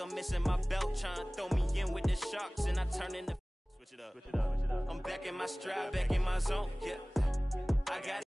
I'm missing my belt, trying to throw me in with the sharks, and I turn into. Switch it up. I'm back in my stride, back in my zone. Yeah, I got it.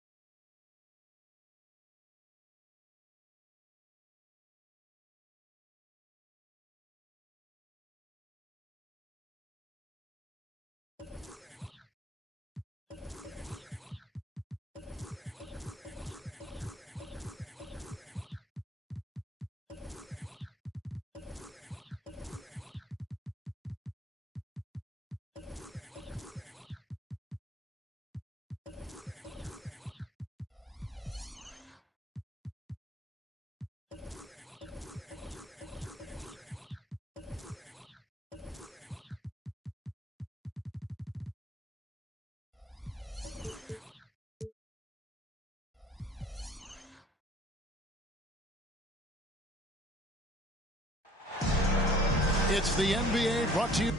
It's the NBA brought to you.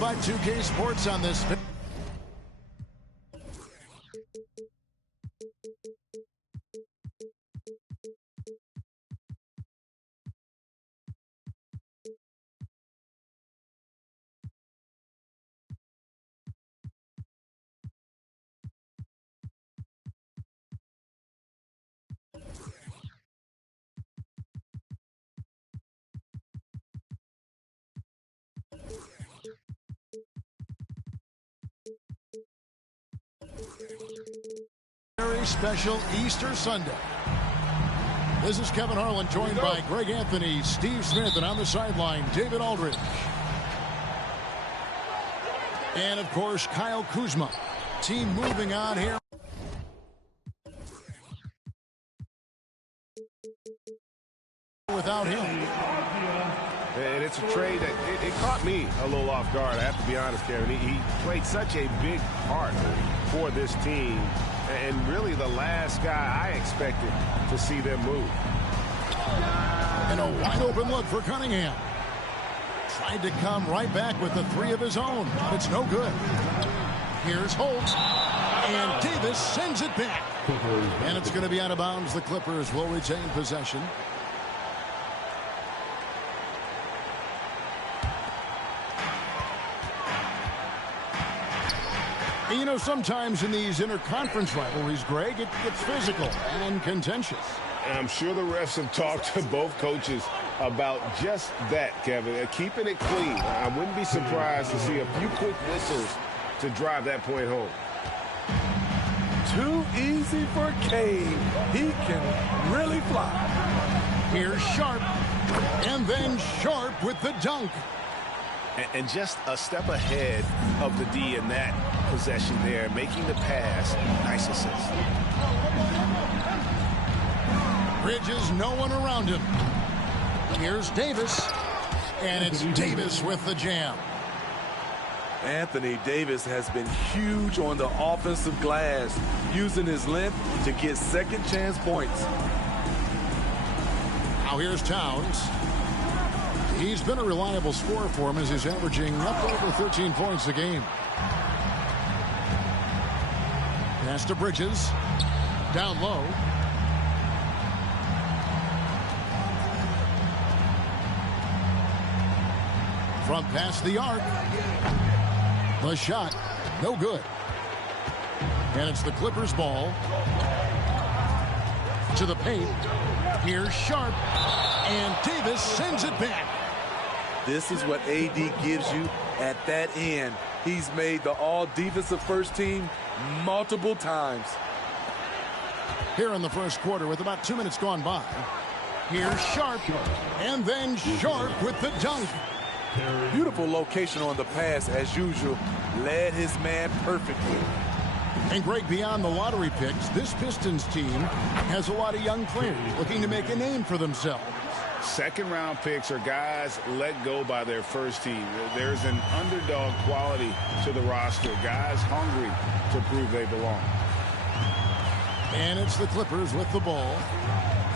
By 2K Sports on this. Very special Easter Sunday. This is Kevin Harlan, joined by Greg Anthony, Steve Smith, and on the sideline, David Aldridge. And, of course, Kyle Kuzma. Team moving on here. Without him. And it's a trade that it caught me a little off guard, I have to be honest, Kevin. He played such a big part for this team, and really the last guy I expected to see them move. And a wide open look for Cunningham. Tried to come right back with the three of his own, but it's no good. Here's Holt, and Davis sends it back. And it's going to be out of bounds. The Clippers will retain possession. You know, sometimes in these interconference rivalries, Greg, it gets physical and contentious. And I'm sure the refs have talked to both coaches about just that, Kevin. Keeping it clean. I wouldn't be surprised to see a few quick whistles to drive that point home. Too easy for Cade. He can really fly. Here's Sharp, and then Sharp with the dunk. And just a step ahead of the D in that possession there, making the pass. Nice assist. Bridges, no one around him. Here's Davis, and it's Davis with the jam. Anthony Davis has been huge on the offensive glass, using his length to get second chance points. Now here's Towns. He's been a reliable scorer for him as he's averaging up over 13 points a game. Pass to Bridges. Down low. Front past the arc. The shot, no good. And it's the Clippers' ball. To the paint. Here's Sharp. And Davis sends it back. This is what AD gives you at that end. He's made the all-defensive first team multiple times. Here in the first quarter with about 2 minutes gone by. Here's Sharp. And then Sharp with the dunk. Beautiful location on the pass as usual. Led his man perfectly. And Greg, beyond the lottery picks, this Pistons team has a lot of young players looking to make a name for themselves. Second-round picks are guys let go by their first team. There's an underdog quality to the roster. Guys hungry to prove they belong. And it's the Clippers with the ball.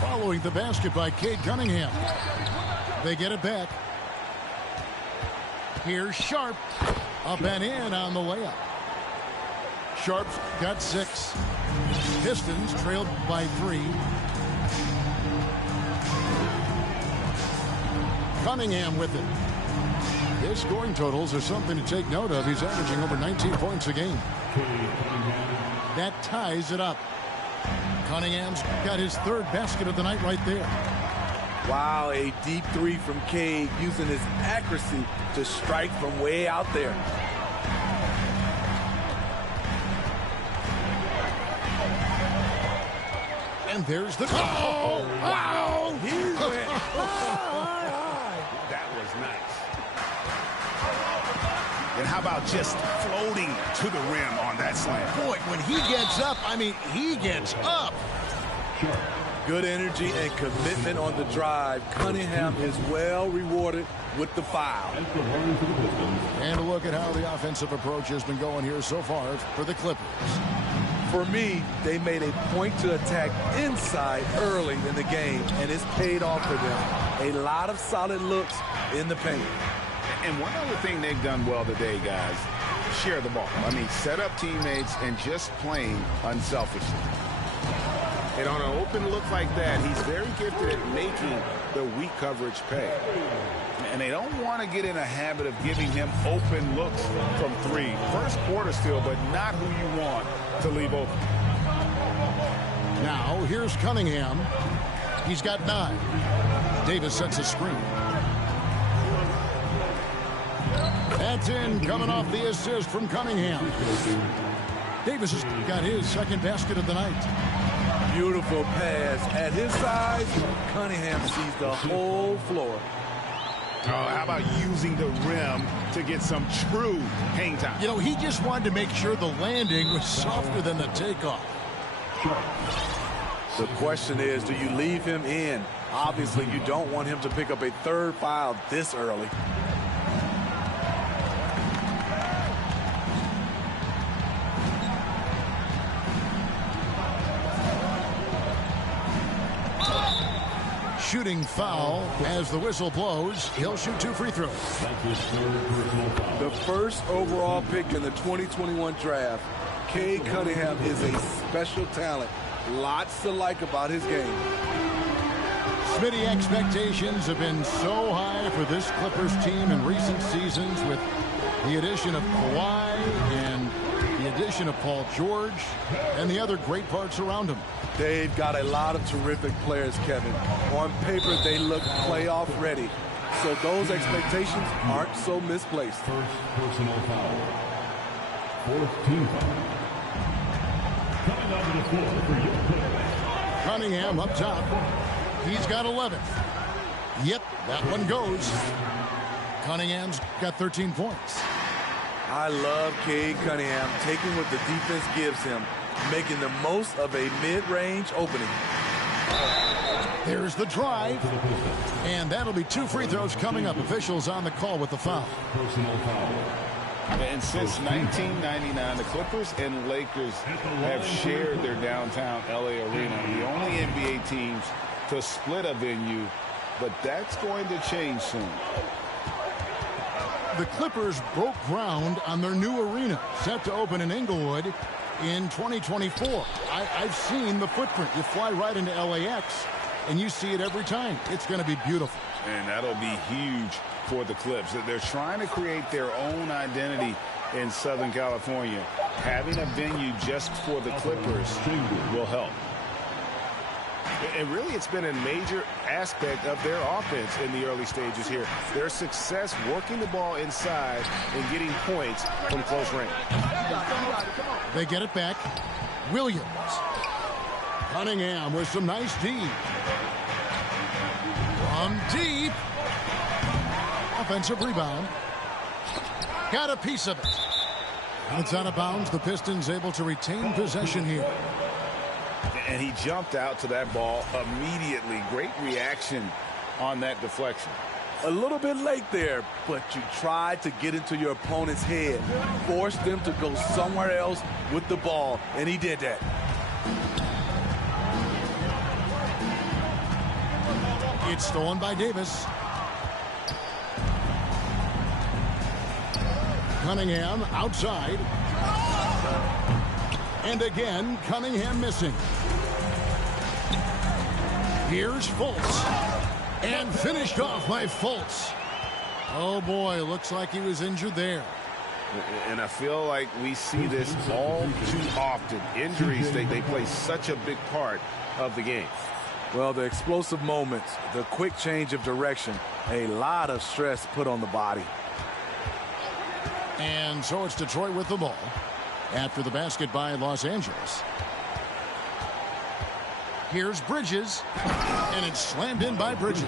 Following the basket by Cade Cunningham. They get it back. Here's Sharp. Up and in on the layup. Sharp's got 6. Pistons trailed by 3. Cunningham with it. His scoring totals are something to take note of. He's averaging over 19 points a game. That ties it up. Cunningham's got his 3rd basket of the night right there. Wow, a deep 3 from Cade, using his accuracy to strike from way out there. And there's the... Oh, wow! He went That was nice. And how about just floating to the rim on that slam? Boy, when he gets up, I mean, he gets up. Good energy and commitment on the drive. Cunningham is well rewarded with the foul. And a look at how the offensive approach has been going here so far for the Clippers. For me, they made a point to attack inside early in the game, and it's paid off for them. A lot of solid looks in the paint. And one other thing they've done well today, guys, share the ball. I mean, set up teammates and just playing unselfishly. And on an open look like that, he's very gifted at making the weak coverage pay. And they don't want to get in a habit of giving him open looks from 3. First quarter still, but not who you want to leave open. Now, here's Cunningham. He's got 9. Davis sets a screen. That's in, coming off the assist from Cunningham. Davis has got his 2nd basket of the night. Beautiful pass. At his size, Cunningham sees the whole floor. Oh, how about using the rim to get some true hang time? You know, he just wanted to make sure the landing was softer than the takeoff. The question is, do you leave him in? Obviously, you don't want him to pick up a 3rd foul this early. Shooting foul as the whistle blows. He'll shoot 2 free throws. The first overall pick in the 2021 draft, Cade Cunningham is a special talent. Lots to like about his game. Smitty, expectations have been so high for this Clippers team in recent seasons with the addition of Kawhi and the addition of Paul George and the other great parts around him. They've got a lot of terrific players, Kevin. On paper, they look playoff ready. So those expectations aren't so misplaced. First personal foul. 4th team foul. Coming onto the floor for your Clippers. Cunningham up top. He's got 11. Yep, that one goes. Cunningham's got 13 points. I love Cade Cunningham taking what the defense gives him, making the most of a mid-range opening. There's the drive. And that'll be 2 free throws coming up. Officials on the call with the foul. Personal foul. And since 1999, the Clippers and Lakers have shared their downtown LA arena. The only NBA teams to split a venue, but that's going to change soon. The Clippers broke ground on their new arena, set to open in Inglewood in 2024. I've seen the footprint. You fly right into LAX, and you see it every time. It's going to be beautiful. And that'll be huge for the Clips. They're trying to create their own identity in Southern California. Having a venue just for the Clippers will help. And really, it's been a major aspect of their offense in the early stages here. Their success working the ball inside and getting points from close range. They get it back. Williams. Cunningham with some nice D. From deep. Offensive rebound. Got a piece of it. And it's out of bounds. The Pistons able to retain possession here. And he jumped out to that ball immediately. Great reaction on that deflection. A little bit late there, but you tried to get into your opponent's head. Force them to go somewhere else with the ball, and he did that. It's stolen by Davis. Cunningham outside. And again, Cunningham missing. Here's Fultz. And finished off by Fultz. Oh, boy, looks like he was injured there. And I feel like we see this all too often. Injuries, they play such a big part of the game. Well, the explosive moments, the quick change of direction, a lot of stress put on the body. And so it's Detroit with the ball after the basket by Los Angeles. Here's Bridges, and it's slammed in by Bridges.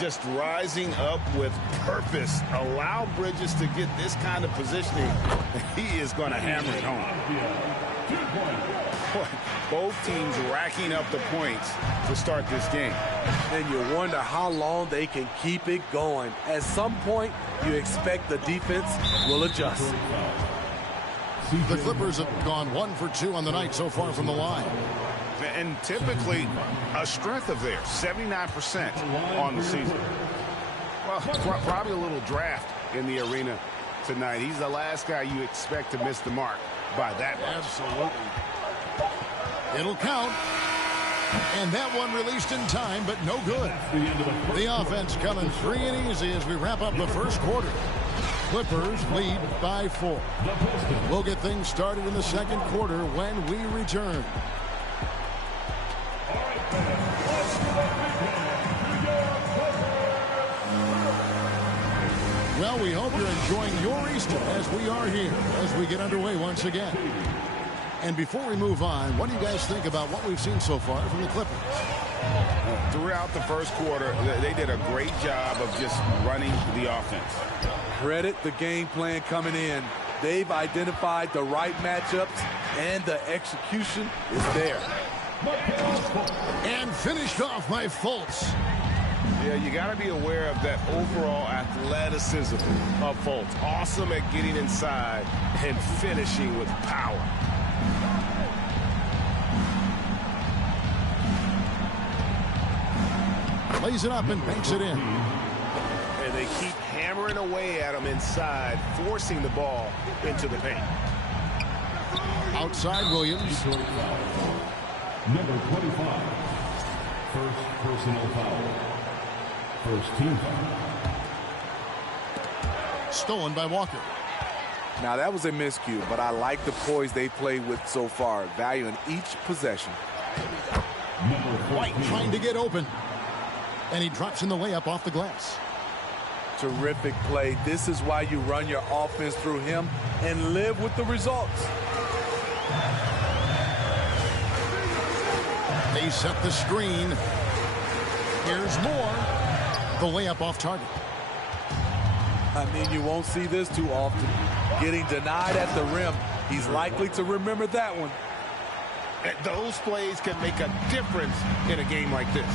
Just rising up with purpose. Allow Bridges to get this kind of positioning. He is going to hammer it home. Both teams racking up the points to start this game. And you wonder how long they can keep it going. At some point, you expect the defense will adjust. The Clippers have gone 1 for 2 on the night so far from the line. And typically a strength of theirs, 79% on the season. Well, probably a little draft in the arena tonight. He's the last guy you expect to miss the mark by that much. Absolutely. It'll count. And that one released in time, but no good. The offense coming free and easy as we wrap up the first quarter. Clippers lead by 4. We'll get things started in the second quarter when we return. Well, we hope you're enjoying your Easter as we are here as we get underway once again. And before we move on, what do you guys think about what we've seen so far from the Clippers? Throughout the first quarter, they did a great job of just running the offense. Credit the game plan coming in. They've identified the right matchups, and the execution is there. And finished off by Fultz. Yeah, you got to be aware of that overall athleticism of Fultz. Awesome at getting inside and finishing with power. Lays it up and banks it in. And they keep hammering away at him inside, forcing the ball into the paint. Outside Williams. Number 25. First personal foul. First team foul. Stolen by Walker. Now, that was a miscue, but I like the poise they played with so far, valuing each possession. White trying to get open. And he drops in the layup off the glass. Terrific play. This is why you run your offense through him and live with the results. They set the screen. Here's more. The layup off target. I mean, you won't see this too often. Getting denied at the rim. He's likely to remember that one. Those plays can make a difference in a game like this.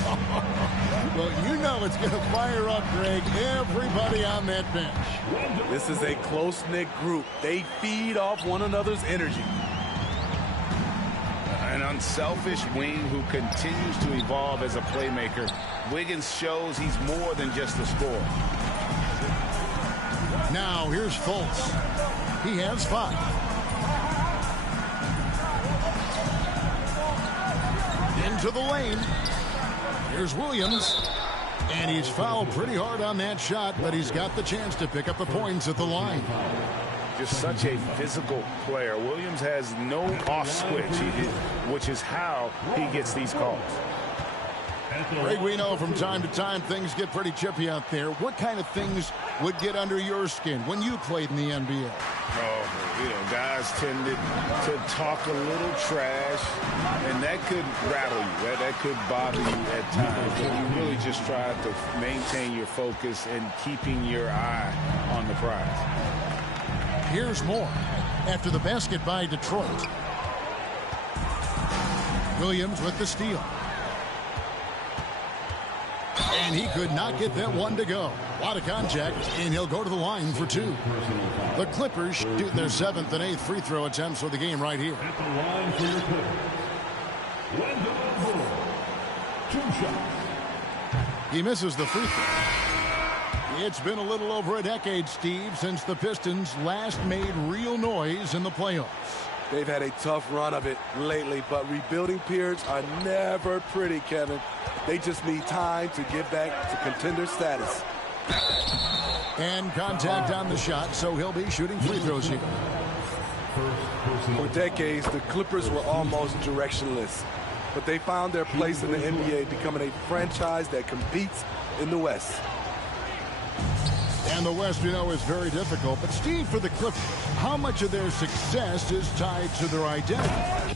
Well, you know it's going to fire up, Greg, everybody on that bench. This is a close-knit group. They feed off one another's energy. An unselfish wing who continues to evolve as a playmaker. Wiggins shows he's more than just a scorer. Now here's Fultz. He has 5. Into the lane. Here's Williams. And he's fouled pretty hard on that shot, but he's got the chance to pick up the points at the line. Just such a physical player. Williams has no off switch, which is how he gets these calls. Greg, we know from time to time things get pretty chippy out there. What kind of things would get under your skin when you played in the NBA? Oh, guys tended to talk a little trash, and that could rattle you. That could bother you at times. But you really just try to maintain your focus and keeping your eye on the prize. Here's more after the basket by Detroit. Williams with the steal. And he could not get that one to go. A lot of contact, and he'll go to the line for 2. The Clippers shoot their 7th and 8th free throw attempts for the game right here. At the line for your Clippers. Wendell Moore. 2 shots. He misses the free throw. It's been a little over a decade, Steve, since the Pistons last made real noise in the playoffs. They've had a tough run of it lately, but rebuilding periods are never pretty, Kevin. They just need time to get back to contender status. And contact on the shot, so he'll be shooting free throws here. For decades, the Clippers were almost directionless, but they found their place in the NBA, becoming a franchise that competes in the West. And the West, we know, is very difficult. But, Steve, for the Clippers, how much of their success is tied to their identity?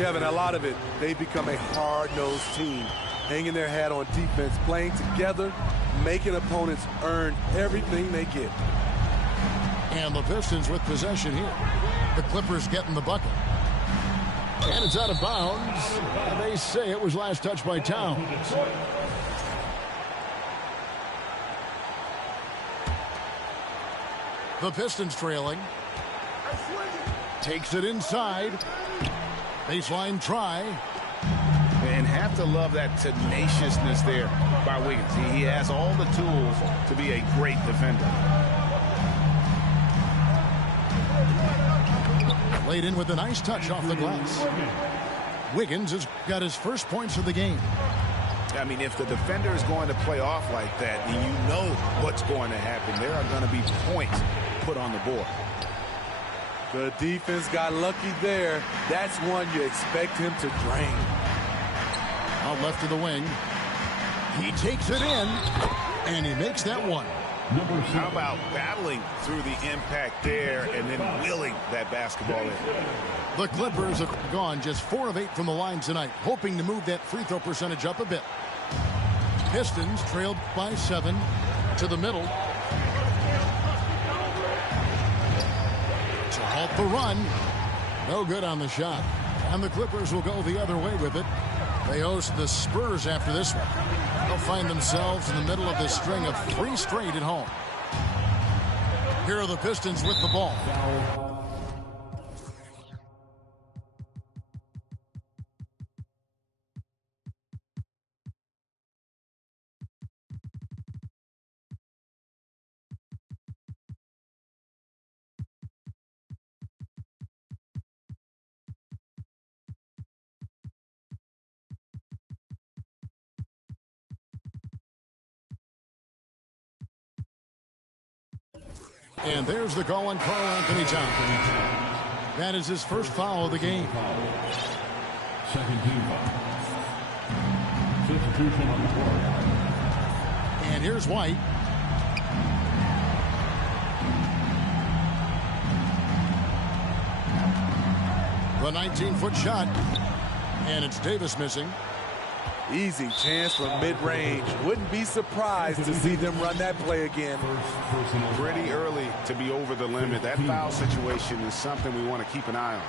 Kevin, a lot of it, they become a hard-nosed team, hanging their hat on defense, playing together, making opponents earn everything they get. And the Pistons with possession here. The Clippers getting the bucket. And it's out of bounds. They say it was last touched by Towns. The Pistons trailing. Takes it inside. Baseline try. And have to love that tenaciousness there by Wiggins. He has all the tools to be a great defender. Laid in with a nice touch off the glass. Wiggins has got his first points of the game. I mean, if the defender is going to play off like that, and you know what's going to happen, there are going to be points put on the board. The defense got lucky there. That's one you expect him to drain. Out left to the wing. He takes it in, and he makes that one. How about battling through the impact there and then wheeling that basketball in? The Clippers have gone just 4 of 8 from the line tonight, hoping to move that free throw percentage up a bit. Pistons trailed by 7 to the middle. To halt the run. No good on the shot. And the Clippers will go the other way with it. They host the Spurs after this one. They'll find themselves in the middle of this string of 3 straight at home. Here are the Pistons with the ball. And there's the call on Karl Anthony Towns. That is his first foul of the game. Second team foul. Substitution on the court. And here's White. The 19-foot shot. And it's Davis missing. Easy chance for mid-range. Wouldn't be surprised to see them run that play again. Pretty early to be over the limit. That foul situation is something we want to keep an eye on.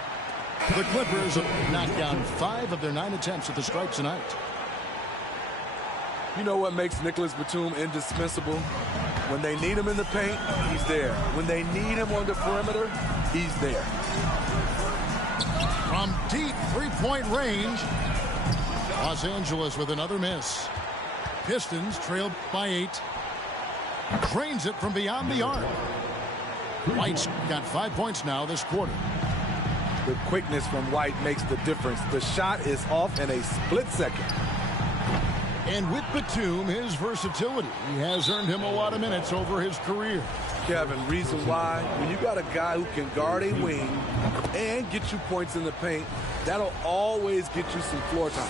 The Clippers have knocked down 5 of their 9 attempts at the stripe tonight. You know what makes Nicholas Batum indispensable? When they need him in the paint, he's there. When they need him on the perimeter, he's there. From deep three-point range, Los Angeles with another miss. Pistons trailed by 8. Drains it from beyond the arc. White's got 5 points now this quarter. The quickness from White makes the difference. The shot is off in a split second. And with Batum, his versatility, he has earned him a lot of minutes over his career. Kevin, reason why, when you got a guy who can guard a wing and get you points in the paint, that'll always get you some floor time.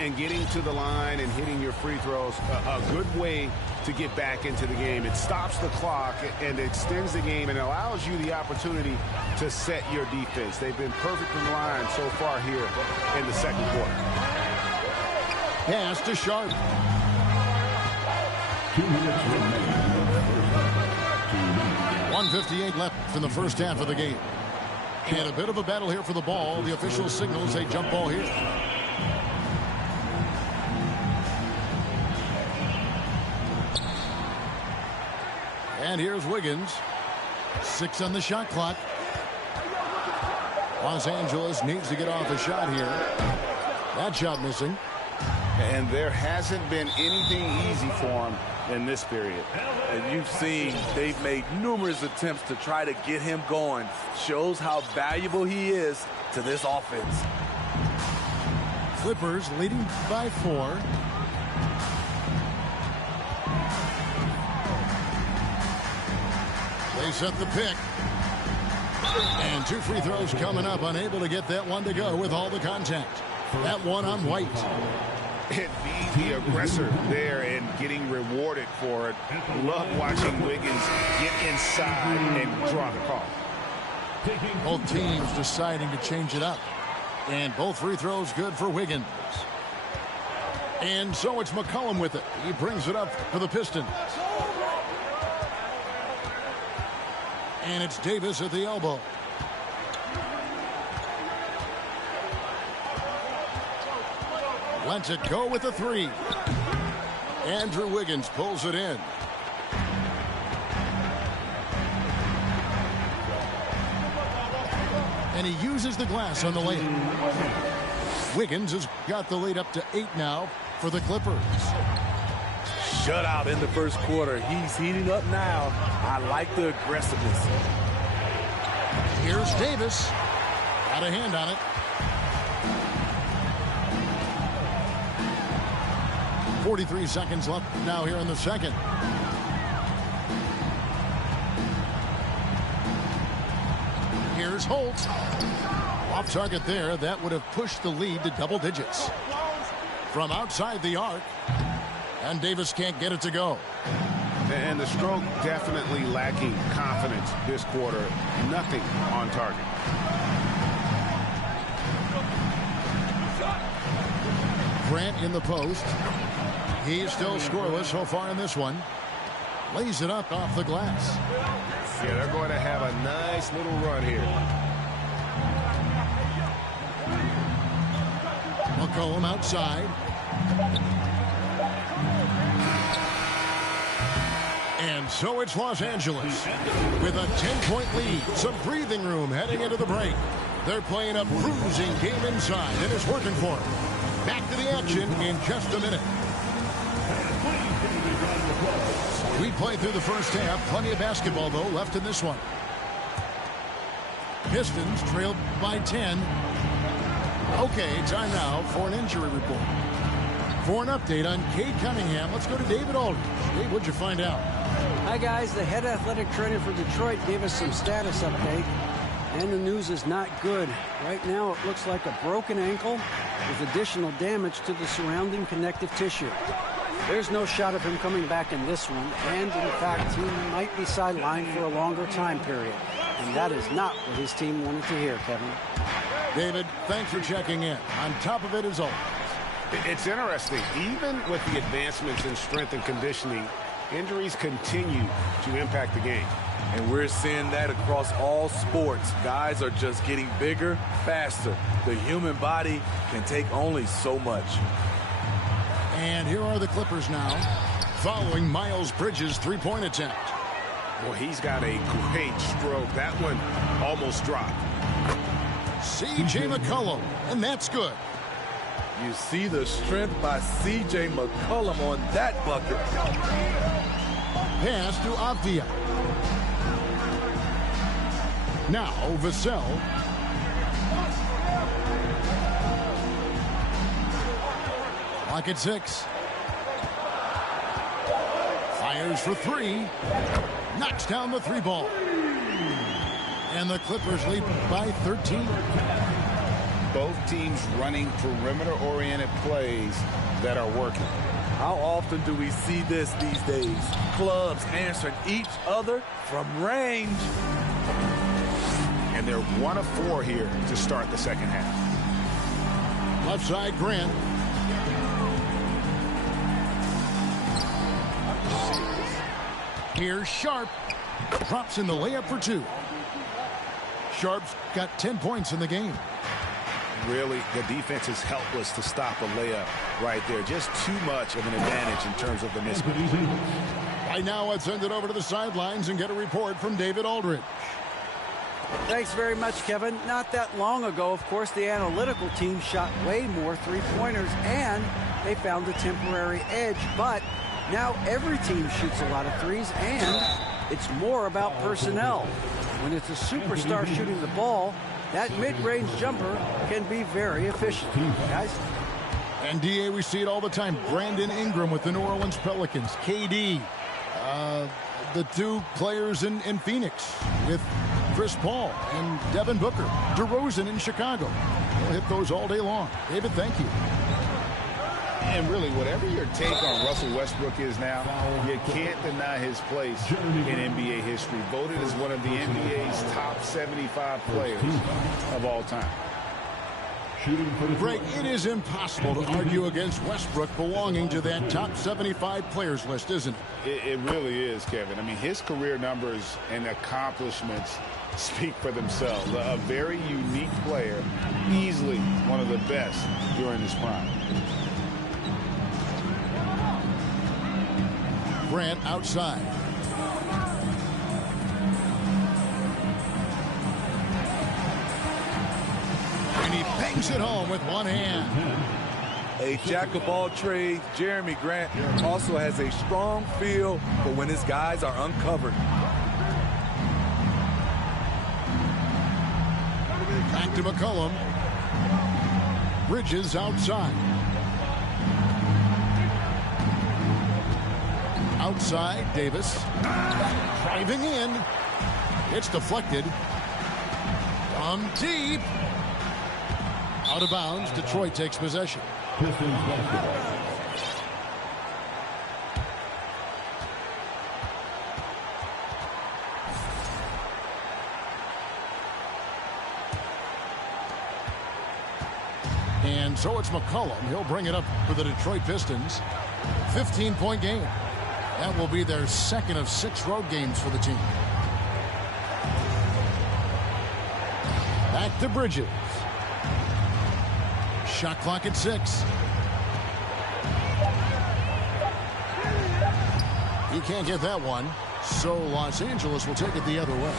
And getting to the line and hitting your free throws, a good way to get back into the game. It stops the clock and extends the game and allows you the opportunity to set your defense. They've been perfect from the line so far here in the second quarter. Pass to Sharp. 2 minutes remaining. 1:58 left in the first half of the game. And a bit of a battle here for the ball. The official signals a jump ball here. And here's Wiggins. 6 on the shot clock. Los Angeles needs to get off a shot here. That shot missing. And there hasn't been anything easy for him in this period. And you've seen they've made numerous attempts to try to get him going. Shows how valuable he is to this offense. Clippers leading by 4. They set the pick. And 2 free throws coming up. Unable to get that one to go with all the contact. That one on White. And be the aggressor there and getting rewarded for it. Love watching Wiggins get inside and draw the call. Both teams deciding to change it up. And both free throws good for Wiggins. And so it's McCollum with it. He brings it up for the Pistons. And it's Davis at the elbow. Lets it go with the 3. Andrew Wiggins pulls it in. And he uses the glass on the lane. Wiggins has got the lead up to 8 now for the Clippers. Shutout in the first quarter. He's heating up now. I like the aggressiveness. Here's Davis. Got a hand on it. 43 seconds left now here in the second. Here's Holt. Off target there. That would have pushed the lead to double digits. From outside the arc. And Davis can't get it to go. And the stroke definitely lacking confidence this quarter. Nothing on target. Grant in the post. He's still scoreless so far in this one. Lays it up off the glass. Yeah, they're going to have a nice little run here. McCollum outside. And so it's Los Angeles with a 10-point lead. Some breathing room heading into the break. They're playing a bruising game inside, and it's working for them. Back to the action in just a minute. We played through the first half. Plenty of basketball, though, left in this one. Pistons trailed by 10. Okay, time now for an injury report. For an update on Cade Cunningham, let's go to David Aldridge. Dave, what'd you find out? Hi, guys. The head athletic trainer for Detroit gave us some status update, and the news is not good. Right now, it looks like a broken ankle with additional damage to the surrounding connective tissue. There's no shot of him coming back in this one, and in fact, he might be sidelined for a longer time period. And that is not what his team wanted to hear, Kevin. David, thanks for checking in. On top of it as always. It's interesting. Even with the advancements in strength and conditioning, injuries continue to impact the game. And we're seeing that across all sports. Guys are just getting bigger, faster. The human body can take only so much. And here are the Clippers now, following Miles Bridges' three-point attempt. Well, he's got a great stroke. That one almost dropped. C.J. McCollum, and that's good. You see the strength by C.J. McCollum on that bucket. Pass to Avdia. Now Vassell. Clock at 6. Fires for 3. Knocks down the 3 ball. And the Clippers lead by 13. Both teams running perimeter-oriented plays that are working. How often do we see this these days? Clubs answering each other from range. And they're 1 of 4 here to start the second half. Left side, Grant. Here's Sharp. Drops in the layup for 2. Sharp's got 10 points in the game. Really, the defense is helpless to stop a layup right there. Just too much of an advantage in terms of the mismatch. Right now, let's send it over to the sidelines and get a report from David Aldridge. Thanks very much, Kevin. Not that long ago, of course, the analytical team shot way more three-pointers, and they found a temporary edge. But now every team shoots a lot of threes, and it's more about personnel. When it's a superstar shooting the ball, that mid-range jumper can be very efficient. Guys? And, D.A., we see it all the time. Brandon Ingram with the New Orleans Pelicans. KD, the 2 players in Phoenix with Chris Paul and Devin Booker. DeRozan in Chicago. We'll hit those all day long. David, thank you. And really, whatever your take on Russell Westbrook is now, you can't deny his place in NBA history. Voted as one of the NBA's top 75 players of all time. Greg, it is impossible to argue against Westbrook belonging to that top 75 players list, isn't it? It really is, Kevin. I mean, his career numbers and accomplishments speak for themselves. A very unique player, easily one of the best during his prime. Grant outside. And he bangs it home with one hand. A jack of all trades, Jeremy Grant also has a strong feel for when his guys are uncovered. Back to McCollum. Bridges outside. Outside, Davis. Driving in. It's deflected. From deep. Out of bounds. Detroit takes possession. Pistons basketball. And so it's McCollum. He'll bring it up for the Detroit Pistons. 15-point game. That will be their second of 6 road games for the team. Back to Bridges. Shot clock at 6. He can't get that one, so Los Angeles will take it the other way.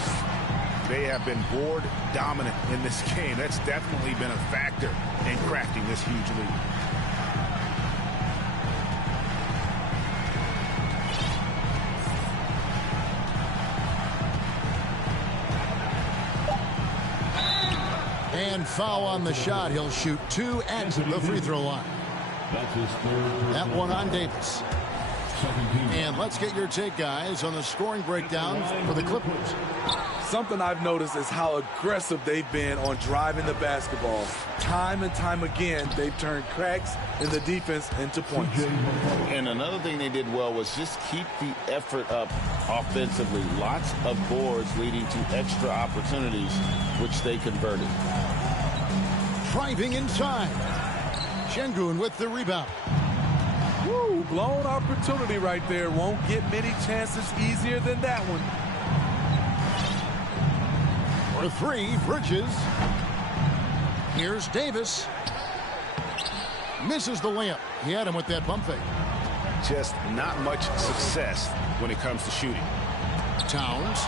They have been board dominant in this game. That's definitely been a factor in crafting this huge lead. And foul on the shot. He'll shoot 2 at the free throw line. That's his third. That one on Davis. And let's get your take, guys, on the scoring breakdown for the Clippers. Something I've noticed is how aggressive they've been on driving the basketball. Time and time again, they've turned cracks in the defense into points. And another thing they did well was just keep the effort up offensively. Lots of boards leading to extra opportunities, which they converted. Driving inside. Şengün with the rebound. Woo, blown opportunity right there. Won't get many chances easier than that one. For three, Bridges. Here's Davis. Misses the layup. He had him with that pump fake. Just not much success when it comes to shooting. Towns.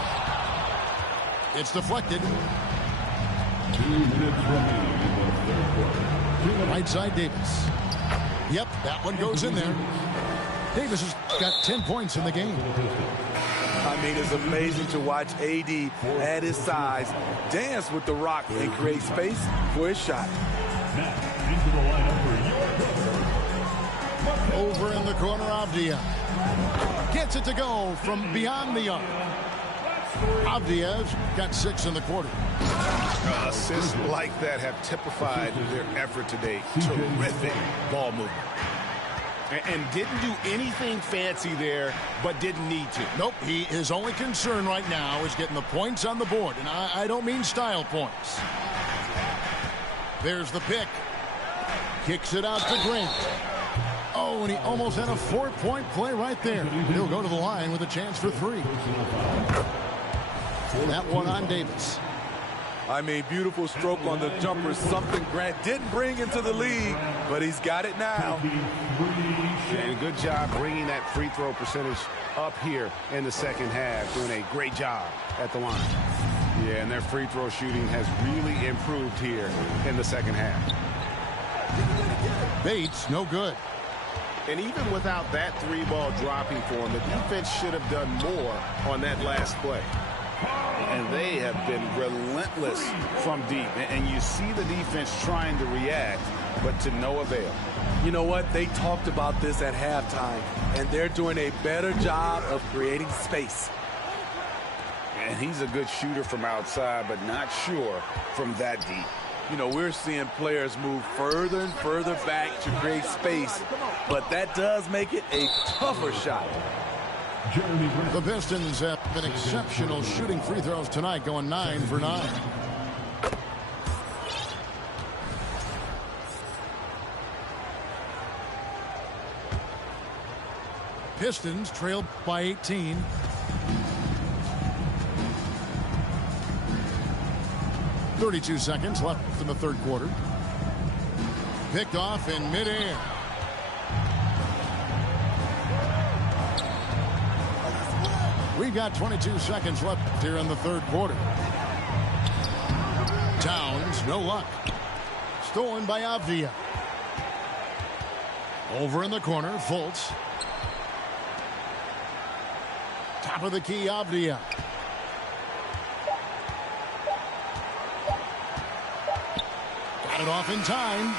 It's deflected. 2 minutes remaining in the third quarter. Right side, Davis. Yep, that one goes in there. Davis has got 10 points in the game. I mean, it's amazing to watch AD at his size dance with the rock and create space for his shot. Now, into the lineup for your brother. Over in the corner, Avdia. Gets it to go from beyond the arc. Avdia's got 6 in the quarter. Assists like that have typified their effort today. Terrific ball movement. And didn't do anything fancy there, but didn't need to. Nope, his only concern right now is getting the points on the board. And I don't mean style points. There's the pick. Kicks it out to Grant. Oh, and he almost had a 4-point play right there. He'll go to the line with a chance for 3. That one on Davis. I mean, beautiful stroke on the jumper. Something Grant didn't bring into the league, but he's got it now. And good job bringing that free throw percentage up here in the second half. Doing a great job at the line. Yeah, and their free throw shooting has really improved here in the second half. Bates, no good. And even without that 3-ball dropping for him, the defense should have done more on that last play. And they have been relentless from deep. And you see the defense trying to react, but to no avail. You know what? They talked about this at halftime, and they're doing a better job of creating space. And he's a good shooter from outside, but not sure from that deep. You know, we're seeing players move further and further back to create space, but that does make it a tougher shot. The Pistons have been exceptional shooting free throws tonight, going 9 for 9. Pistons trailed by 18. .32 seconds left in the third quarter. Picked off in midair. We've got 22 seconds left here in the third quarter. Towns, no luck. Stolen by Avdia. Over in the corner, Fultz. Top of the key, Avdia. Got it off in time.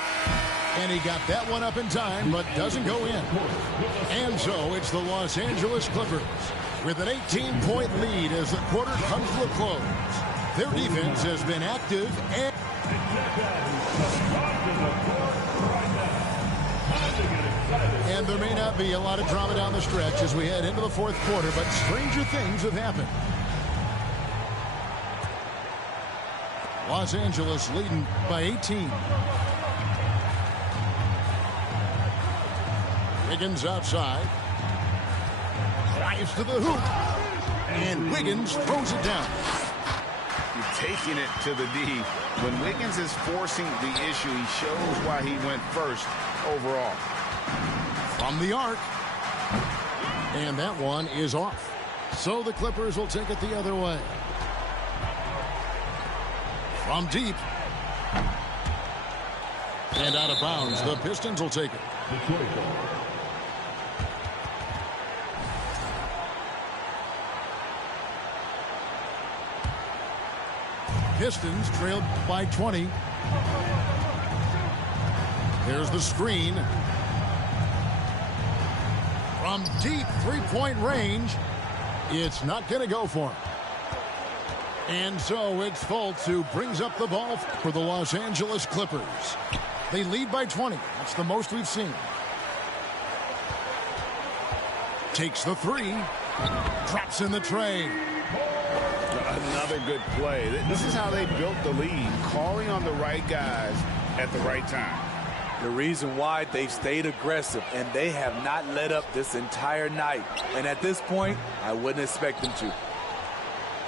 And he got that one up in time, but doesn't go in. And so it's the Los Angeles Clippers with an 18-point lead as the quarter comes to a close. Their defense has been active and... And there may not be a lot of drama down the stretch as we head into the fourth quarter, but stranger things have happened. Los Angeles leading by 18. Wiggins outside. Drives to the hoop. And Wiggins throws it down. You're taking it to the D. When Wiggins is forcing the issue, he shows why he went first overall. From the arc. And that one is off. So the Clippers will take it the other way. From deep. And out of bounds. The Pistons will take it. Pistons trailed by 20. There's the screen. From deep three-point range, it's not going to go for him. And so it's Fultz who brings up the ball for the Los Angeles Clippers. They lead by 20. That's the most we've seen. Takes the three. Drops in the tray. Another good play. This is how they built the lead, calling on the right guys at the right time. The reason why they've stayed aggressive, and they have not let up this entire night. And at this point, I wouldn't expect them to.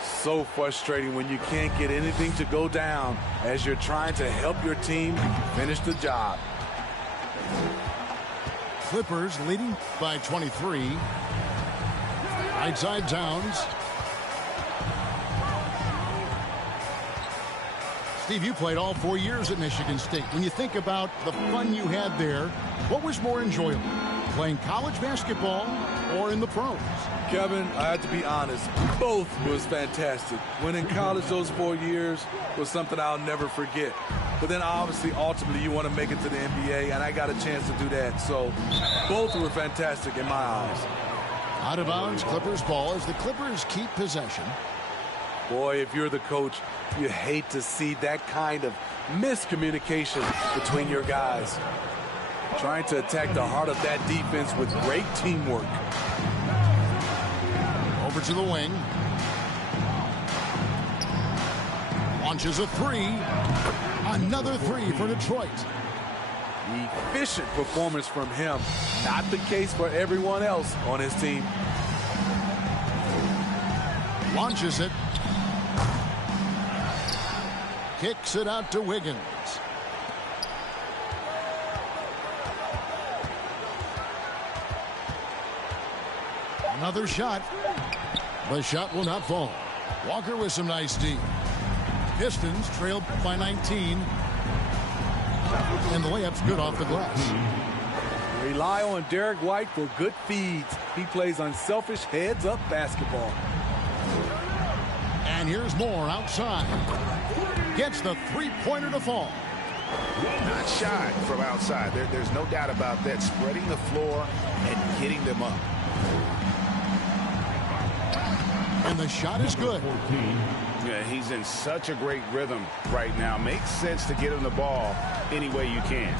So frustrating when you can't get anything to go down as you're trying to help your team finish the job. Clippers leading by 23. Right side Towns. Steve, you played all 4 years at Michigan State. When you think about the fun you had there, what was more enjoyable, playing college basketball or in the pros? Kevin, I have to be honest, both was fantastic. When in college, those 4 years was something I'll never forget. But then obviously, ultimately, you want to make it to the NBA, and I got a chance to do that. So both were fantastic in my eyes. Out of bounds, Clippers ball as the Clippers keep possession. Boy, if you're the coach, you hate to see that kind of miscommunication between your guys. Trying to attack the heart of that defense with great teamwork. Over to the wing. Launches a three. Another three for Detroit. Efficient performance from him. Not the case for everyone else on his team. Launches it. Kicks it out to Wiggins. Another shot. The shot will not fall. Walker with some nice D. Pistons trailed by 19. And the layup's good off the glass. Rely on Derek White for good feeds. He plays unselfish heads-up basketball. And here's more outside. Gets the three-pointer to fall. Not shy from outside. There's no doubt about that. Spreading the floor and getting them up. And the shot is good. Yeah, he's in such a great rhythm right now. Makes sense to get him the ball any way you can.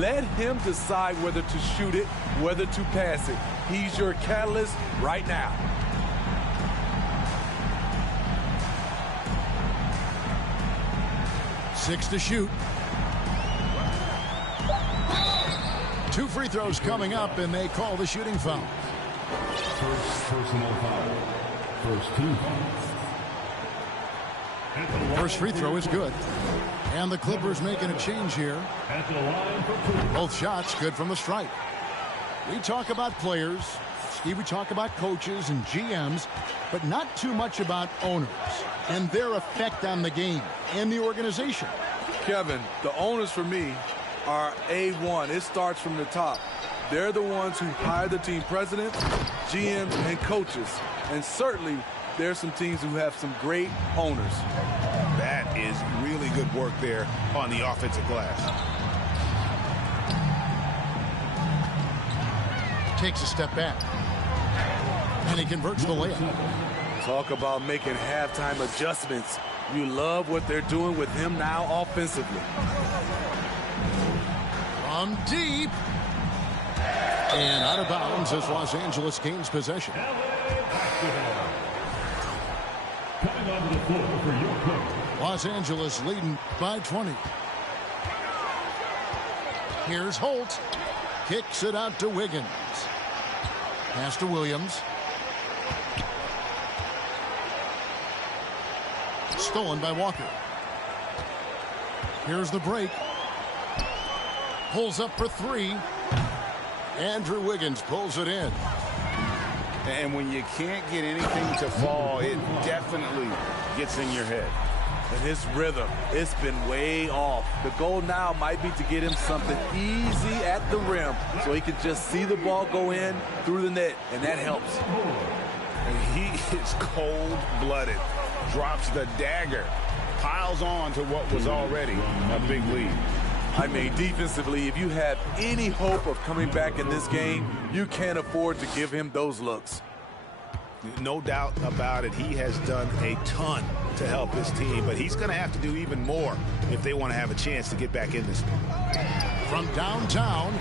Let him decide whether to shoot it, whether to pass it. He's your catalyst right now. Six to shoot. 2 free throws coming up, and they call the shooting foul. First personal foul. First team foul. First free throw is good. And the Clippers making a change here. At the line for two. Both shots good from the stripe. We talk about players. Steve, we talk about coaches and GMs, but not too much about owners and their effect on the game and the organization. Kevin, the owners for me are A1. It starts from the top. They're the ones who hire the team presidents, GMs, and coaches. And certainly, there's some teams who have some great owners. That is really good work there on the offensive glass. Takes a step back. And he converts the layup. Talk about making halftime adjustments. You love what they're doing with him now offensively. From deep. And out of bounds as Los Angeles gains possession. Coming onto the floor for your Clippers. Los Angeles leading by 20. Here's Holt. Kicks it out to Wiggins. Pass to Williams. Stolen by Walker. Here's the break. Pulls up for three. Andrew Wiggins pulls it in. And when you can't get anything to fall, it definitely gets in your head. And his rhythm, it's been way off. The goal now might be to get him something easy at the rim so he can just see the ball go in through the net, and that helps. And he is cold-blooded. Drops the dagger. Piles on to what was already a big lead. I mean, defensively, if you have any hope of coming back in this game, you can't afford to give him those looks. No doubt about it. He has done a ton to help his team, but he's going to have to do even more if they want to have a chance to get back in this thing. From downtown,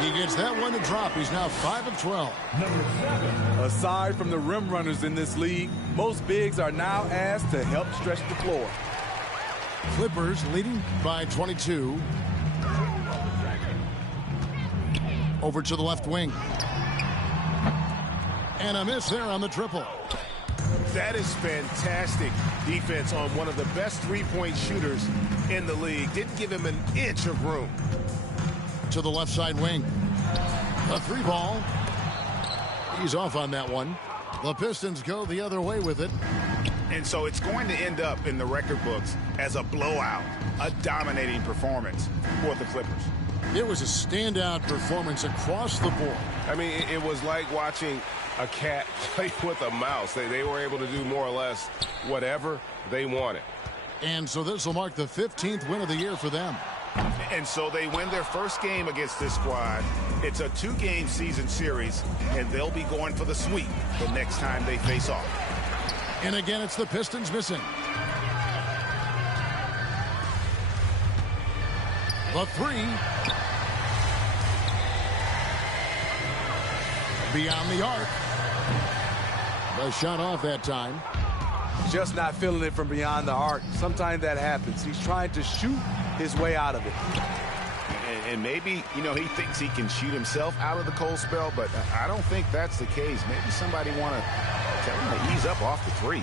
he gets that one to drop. He's now 5 of 12. Number 7. Aside from the rim runners in this league, most bigs are now asked to help stretch the floor. Clippers leading by 22. Over to the left wing. And a miss there on the triple. That is fantastic defense on one of the best three-point shooters in the league. Didn't give him an inch of room. To the left side wing. A three ball. He's off on that one. The Pistons go the other way with it. And so it's going to end up in the record books as a blowout, a dominating performance for the Clippers. It was a standout performance across the board. I mean, it was like watching a cat play with a mouse. They were able to do more or less whatever they wanted. And so this will mark the 15th win of the year for them. And so they win their first game against this squad. It's a 2-game season series, and they'll be going for the sweep the next time they face off. And again, it's the Pistons missing. The three. Beyond the arc. The shot off that time. Just not feeling it from beyond the arc. Sometimes that happens. He's trying to shoot his way out of it. And maybe, you know, he thinks he can shoot himself out of the cold spell, but I don't think that's the case. Maybe somebody want to tell him to ease up off the three.